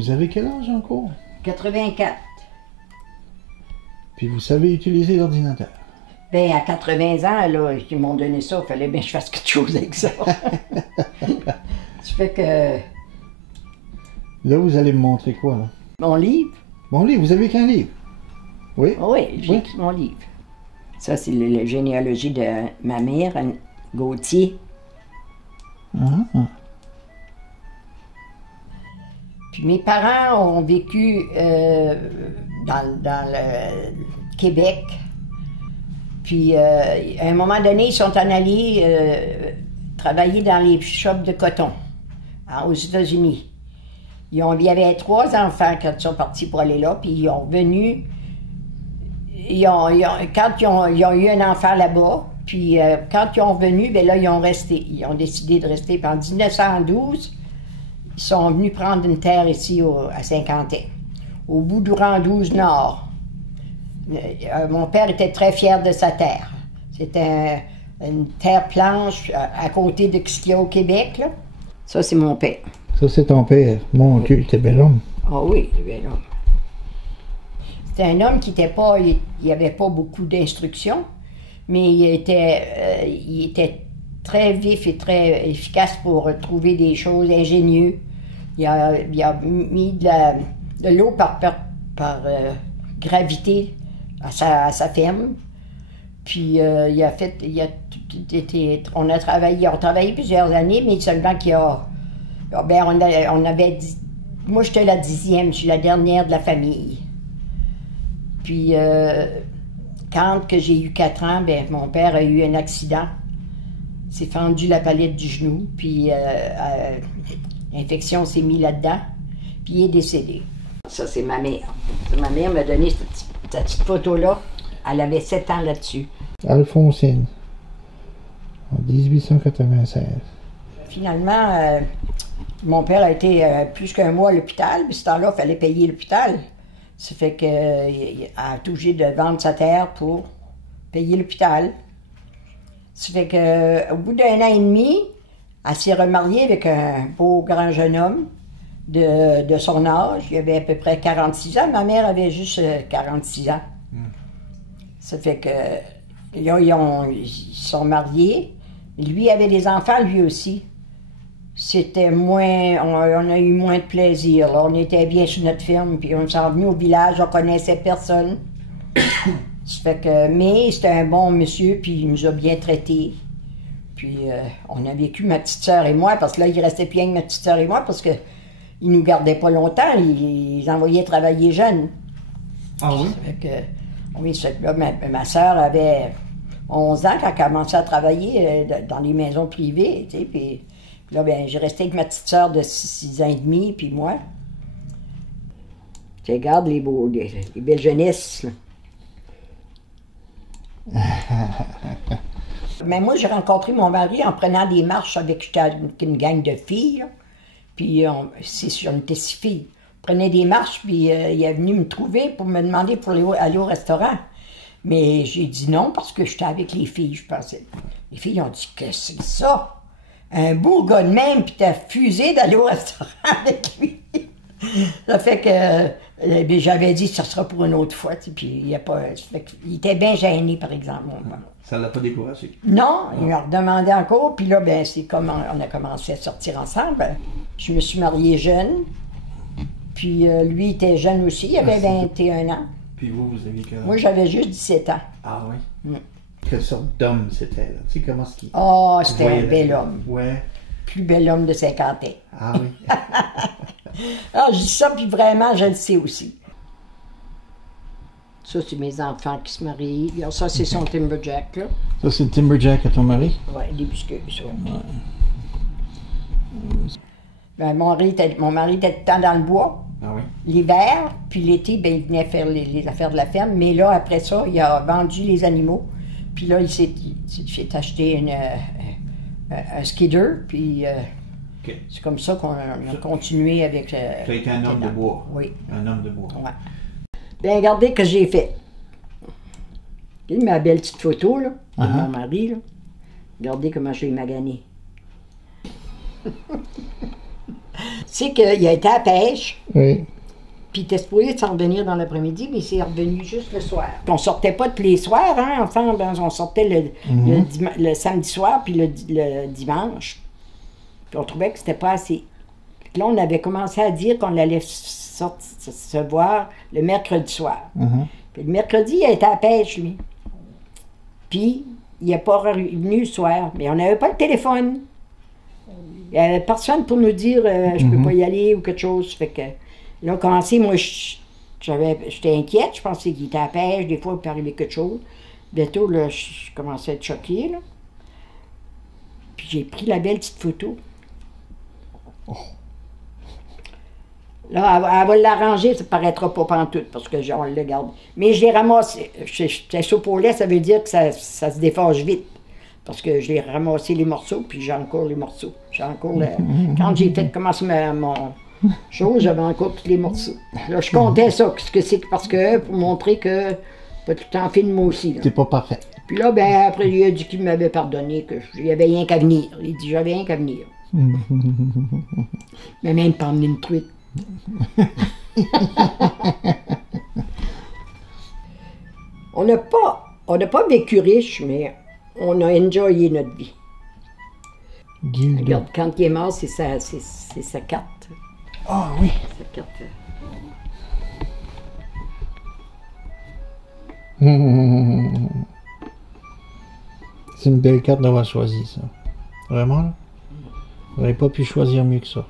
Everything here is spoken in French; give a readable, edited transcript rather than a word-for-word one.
Vous avez quel âge encore? 84. Puis vous savez utiliser l'ordinateur? Ben, à 80 ans, là, ils m'ont donné ça, il fallait bien que je fasse quelque chose avec ça. Ça fait que... Là, vous allez me montrer quoi, là? Mon livre? Mon livre, vous avez qu'un livre? Oui? Oui, j'ai écrit mon livre. Ça, c'est la généalogie de ma mère, Anne Gauthier. Puis mes parents ont vécu dans le Québec. Puis à un moment donné, ils sont en allés travailler dans les shops de coton aux États-Unis. Il y avait 3 enfants quand ils sont partis pour aller là, puis ils ont revenu. Quand ils ont eu un enfant là-bas, puis quand ils ont revenu, bien là, ils ont resté. Ils ont décidé de rester. Puis en 1912, ils sont venus prendre une terre ici à Saint-Quentin, au bout d'Ouran-12 Nord. Mon père était très fier de sa terre. C'était une terre planche à côté de ce qu'il y a au Québec, là. Ça, c'est mon père. Ça, c'est ton père. Mon Dieu, il était bel homme. Ah oui, il était bel homme. C'était un homme qui n'était pas... Il n'avait pas beaucoup d'instruction, mais il était très vif et très efficace pour trouver des choses ingénieuses. Il a mis de l'eau par gravité à sa ferme. Puis on a travaillé plusieurs années, mais seulement qu'il a... Ben, on avait dit... Moi, j'étais la 10e, je suis la dernière de la famille. Puis, quand j'ai eu 4 ans, ben, mon père a eu un accident. Il s'est fendu la palette du genou, puis l'infection s'est mise là-dedans, puis il est décédé. Ça, c'est ma mère. Ma mère m'a donné cette petite photo-là. Elle avait 7 ans là-dessus. Alphonsine, en 1896. Finalement, mon père a été plus qu'un mois à l'hôpital, puis ce temps-là, il fallait payer l'hôpital. Ça fait qu'il a été obligé de vendre sa terre pour payer l'hôpital. Ça fait qu'au bout d'1 an et demi, elle s'est remariée avec un beau grand jeune homme de son âge. Il avait à peu près 46 ans. Ma mère avait juste 46 ans. Ça fait que là, ils sont mariés. Lui avait des enfants, lui aussi. C'était moins... On a eu moins de plaisir, là. On était bien sur notre ferme, puis on s'en venait au village, on connaissait personne. Ça fait que... Mais c'était un bon monsieur, puis il nous a bien traités. Puis on a vécu, ma petite sœur et moi, parce que là, il restait bien que ma petite sœur et moi, parce que ils nous gardaient pas longtemps, ils envoyaient travailler jeunes. Ah oui? Ça fait que... Oui, ça fait que là, ma sœur avait 11 ans quand elle commençait à travailler dans les maisons privées, tu sais, puis... Là, ben, j'ai resté avec ma petite sœur de 6 ans et demi, puis moi. Tu regardes les belles jeunesses, là. Mais moi, j'ai rencontré mon mari en prenant des marches avec une gang de filles, là. Puis, c'est sûr, on était 6 filles. On prenait des marches, puis il est venu me trouver pour me demander pour aller au restaurant. Mais j'ai dit non, parce que j'étais avec les filles, je pensais. Les filles ont dit que c'est ça. Un beau gars de même, puis t'as fusé d'aller au restaurant avec lui. Ça fait que j'avais dit que ça sera pour une autre fois, puis il était bien gêné, par exemple. Ça l'a pas découragé? Non, il m'a redemandé encore, puis là, ben, c'est comme on a commencé à sortir ensemble. Je me suis mariée jeune, puis lui était jeune aussi, il avait 21 ans. Puis vous aviez quel âge? Moi, j'avais juste 17 ans. Ah oui? Quelle sorte d'homme c'était, là? Tu sais, comment est-ce qu'il... Oh, c'était un bel homme. Ouais. Plus bel homme de 50 ans. Ah oui? Ah, je dis ça, puis vraiment, je le sais aussi. Ça, c'est mes enfants qui se marient. Alors, ça, c'est son Timberjack, là. Ça, c'est le Timberjack à ton mari? Oui, des biscuits, ça. Ouais. Ben, mon mari était tout le temps dans le bois. Ah oui? L'hiver, puis l'été, ben, il venait faire les affaires de la ferme. Mais là, après ça, il a vendu les animaux. Puis là, il s'est acheté un skidder, puis okay. C'est comme ça qu'on a continué avec... Tu as été un homme de bois? Oui. Un homme de bois? Oui. Bien, regardez ce que j'ai fait. Ma belle petite photo, là, de mon mari, là. Regardez comment j'ai magané. c'est qu'il a été à la pêche, Oui. puis il était supposé s'en revenir dans l'après-midi, mais il s'est revenu juste le soir. Puis on sortait pas tous les soirs, hein, ensemble, hein, on sortait le samedi soir, puis le dimanche. Puis on trouvait que c'était pas assez. Puis là, on avait commencé à dire qu'on allait se voir le mercredi soir. Puis le mercredi, il a été à la pêche, lui. Puis, il n'est pas revenu le soir. Mais on n'avait pas le téléphone. Il n'y avait personne pour nous dire je peux pas y aller ou quelque chose. Fait que là, on a commencé, moi, j'étais inquiète. Je pensais qu'il était à la pêche. Des fois, il peut arriver quelque chose. Bientôt, là, je commençais à être choquée, là. Puis j'ai pris la belle petite photo. Là, elle va l'arranger, ça ne paraîtra pas pantoute, parce que on le garde. Mais je l'ai ramassé. J'étais soupe au lait, ça veut dire que ça se défâche vite. Parce que j'ai ramassé les morceaux, puis j'ai encore les morceaux. J'ai encore quand j'ai fait commencer mon chose, j'avais encore tous les morceaux. Là, je comptais ça, ce que c'est parce que, pour montrer que pas tout le temps film moi aussi. T'es pas parfait. Puis là, ben après, il a dit qu'il m'avait pardonné, qu'il n'y avait rien qu'à venir. Il dit, j'avais rien qu'à venir. Mais même pas emmené une truite. On n'a pas vécu riche, mais on a enjoyé notre vie. Gilda. Regarde, quand il est mort, c'est sa carte. Ah oui. Sa carte. C'est une belle carte d'avoir choisi ça. Vraiment là? Vous n'auriez pas pu choisir mieux que ça.